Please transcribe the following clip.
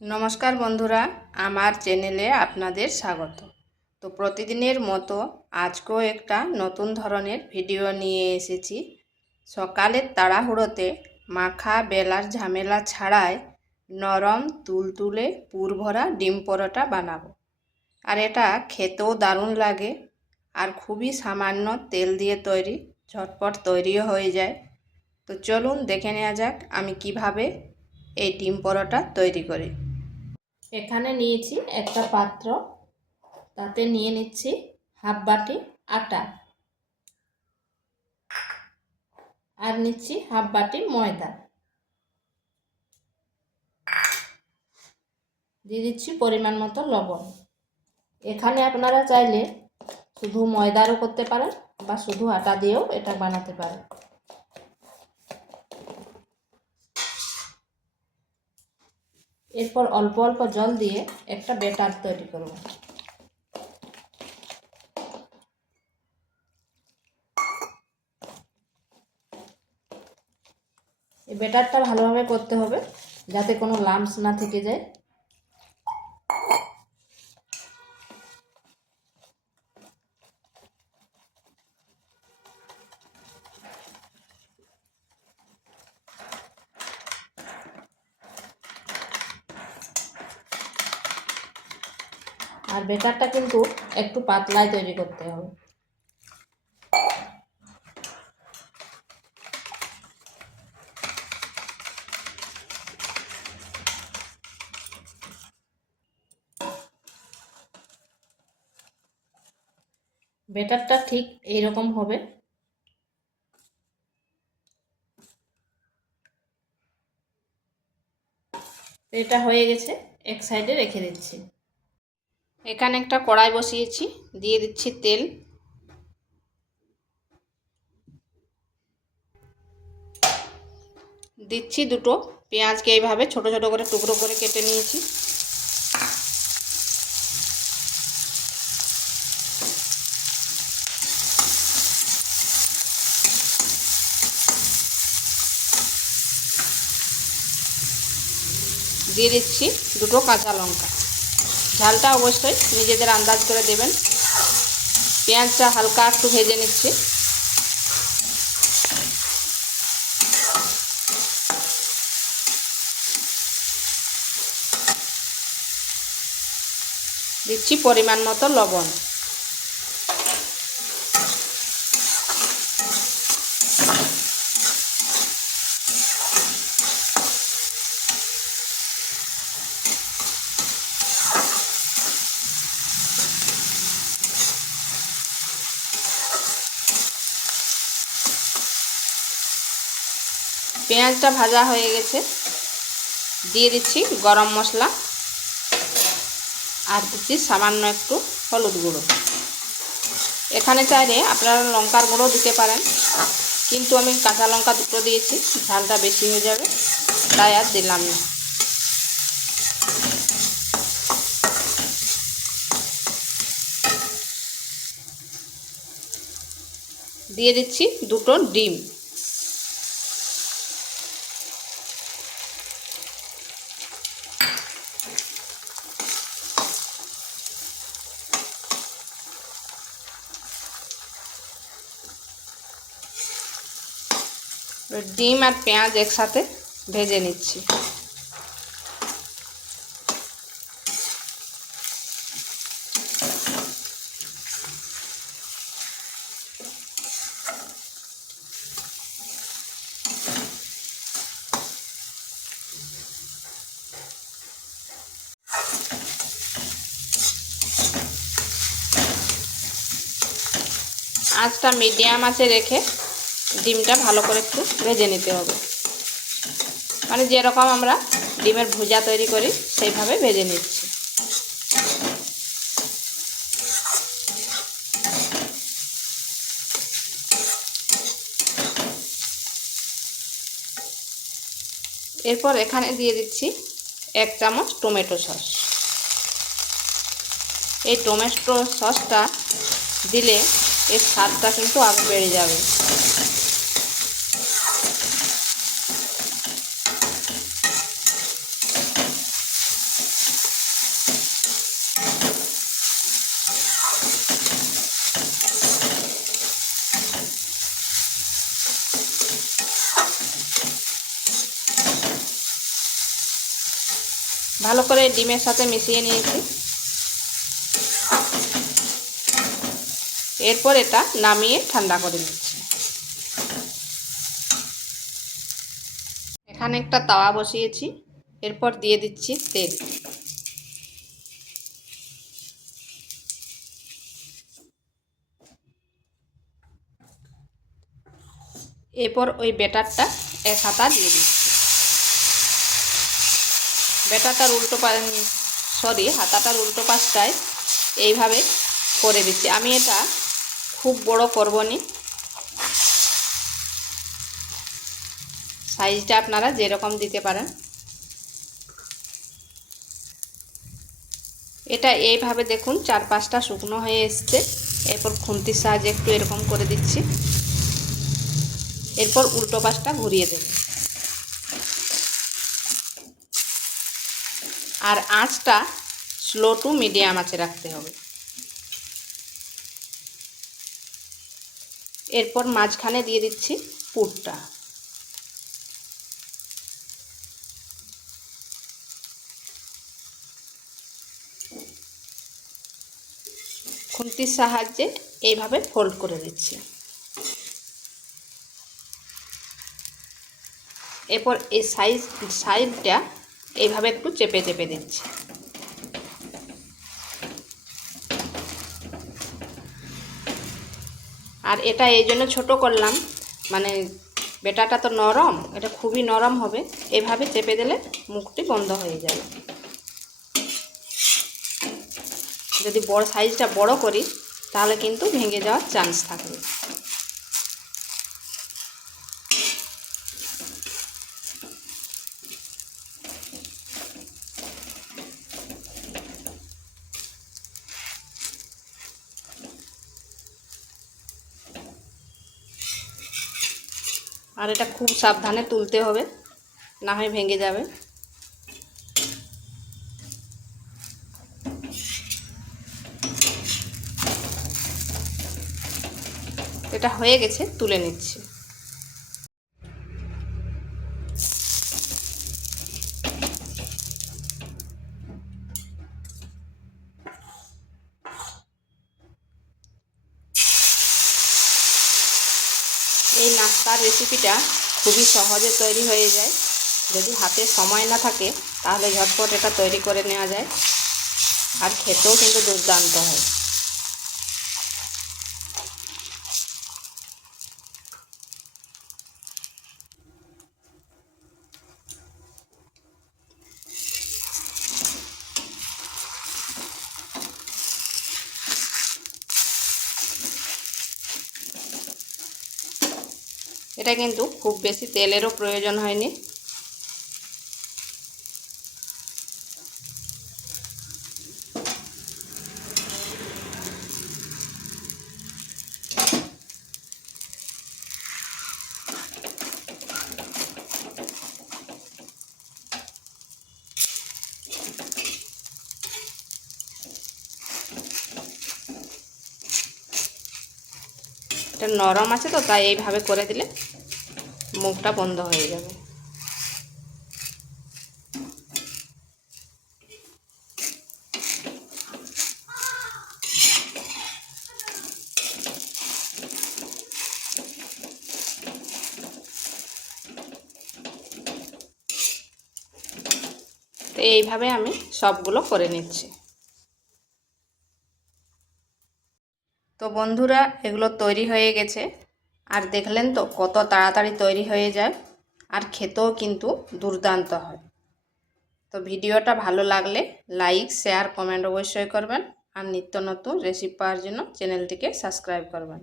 নমস্কার বন্ধুরা, আমার চ্যানেলে আপনাদের স্বাগত। তো প্রতিদিনের মতো আজকেও একটা নতুন ধরনের ভিডিও নিয়ে এসেছি। সকালের তাড়াহুড়োতে মাখা বেলার ঝামেলা ছাড়াই নরম তুলতুলে পুরভরা ডিম পরোটা বানাবো। আর এটা খেতেও দারুণ লাগে আর খুবই সামান্য তেল দিয়ে তৈরি, ঝটপট তৈরিও হয়ে যায়। তো চলুন দেখে নেওয়া যাক আমি কীভাবে এই ডিম পরোটা তৈরি করি। এখানে নিয়েছি একটা পাত্র, তাতে নিয়ে নিচ্ছি হাফ বাটি আটা আর নিচ্ছি হাফ বাটি ময়দা। দিয়ে দিচ্ছি পরিমাণ মতো লবণ। এখানে আপনারা চাইলে শুধু ময়দারও করতে পারেন বা শুধু আটা দিয়েও এটা বানাতে পারেন। এরপর অল্প অল্প জল দিয়ে একটা ব্যাটার তৈরি করব। এই ব্যাটারটা ভালোভাবে করতে হবে যাতে কোনো লাম্পস না থেকে যায়। আর বেটারটা কিন্তু একটু পাতলায় তৈরি করতে হবে। বেটারটা ঠিক এইরকম হবে। এটা হয়ে গেছে, এক সাইডে রেখে দিচ্ছি। এখানে একটা কড়াই বসিয়েছি, দিয়ে দিচ্ছি তেল। দিচ্ছি দুটো পেঁয়াজকে এইভাবে ছোট ছোট করে টুকরো করে কেটে নিয়েছি। দিয়ে দিচ্ছি দুটো কাঁচা লঙ্কা। ঝালটা অবশ্যই নিজেদের আন্দাজ করে দেবেন। পেঁয়াজটা হালকা একটু ভেজে নিচ্ছি। দিচ্ছি পরিমাণ মতো লবণ। পেঁয়াজটা ভাজা হয়ে গেছে। দিয়ে দিচ্ছি গরম মশলা। আর দিচ্ছি সামান্য একটু হলুদ গুঁড়ো। এখানে চাইলে আপনারা লঙ্কার গুঁড়ো দিতে পারেন। কিন্তু আমি কাঁচা লঙ্কা দুটো দিয়েছি, ঝালটা বেশি হয়ে যাবে, তাই আর দিলাম না। দিয়ে দিচ্ছি দুটো ডিম। ডিম আর পেঁয়াজ একসাথে ভেজে নিচ্ছি। আঁচটা মিডিয়াম আছে রেখে ডিমটা ভালো করে একটু ভেজে নিতে হবে। মানে যেরকম আমরা ডিমের ভুজা তৈরি করি, সেইভাবে ভেজে নিচ্ছি। এরপর এখানে দিয়ে দিচ্ছি এক চামচ টমেটো সস। এই টমেটো সসটা দিলে এর স্বাদটা কিন্তু আরও বেড়ে যাবে। ভালো করে ডিমের সাথে মিশিয়ে নিয়েছি। এরপর এটা নামিয়ে ঠান্ডা করে নিচ্ছি। এখানে একটা তাওয়া বসিয়েছি। এরপর দিয়ে দিচ্ছি তেল। এরপর ওই ব্যাটারটা এক হাতা দিয়ে দিচ্ছি। ব্যাটারটার উল্টো সরি হাতাটার উল্টো পাশটায় এইভাবে করে দিচ্ছি। আমি এটা খুব বড় করব নি। সাইজটা আপনারা যেরকম দিতে পারেন। এটা এইভাবে দেখুন চার পাঁচটা শুকনো হয়ে এসছে। এরপর খুন্তির সাহায্যে একটু এরকম করে দিচ্ছি। এরপর উল্টো পাশটা ঘুরিয়ে দেব। আর আঁচটা স্লো টু মিডিয়াম আঁচে রাখতে হবে। এরপর মাঝখানে দিয়ে দিচ্ছি পুরটা। খুন্তির সাহায্যে এইভাবে ফোল্ড করে দিচ্ছি। এরপর এই সাইজ সাইডটা এইভাবে একটু চেপে চেপে দিচ্ছি। আর এটা এই জন্য ছোটো করলাম মানে বেটাটা তো নরম, এটা খুবই নরম হবে, এভাবে চেপে দিলে মুখটি বন্ধ হয়ে যাবে। যদি বড় সাইজটা বড় করি, তাহলে কিন্তু ভেঙে যাওয়ার চান্স থাকবে। আর এটা খুব সাবধানে তুলতে হবে, না হয় ভেঙে যাবে। এটা হয়ে গেছে, তুলে নিচ্ছি। এই নাস্তার রেসিপিটা খুবই সহজে তৈরি হয়ে যায়। যদি হাতে সময় না থাকে, তাহলে ঝটপট এটা তৈরি করে নেওয়া যায়। আর খেতেও কিন্তু দুর্দান্ত হয়। এটা কিন্তু খুব বেশি তেলেরও প্রয়োজন হয়নি। এটা নরম আছে তো, তাই এইভাবে করে দিলে মুখটা বন্ধ হয়ে যাবে। তো এইভাবে আমি সবগুলো করে নিচ্ছি। তো বন্ধুরা, এগুলো তৈরি হয়ে গেছে। আর দেখলেন তো কত তাড়াতাড়ি তৈরি হয়ে যায়, আর খেতেও কিন্তু দুর্দান্ত হয়। তো ভিডিওটা ভালো লাগলে লাইক, শেয়ার, কমেন্ট অবশ্যই করবেন, আর নিত্য নতুন রেসিপি পাওয়ার জন্য চ্যানেলটিকে সাবস্ক্রাইব করবেন।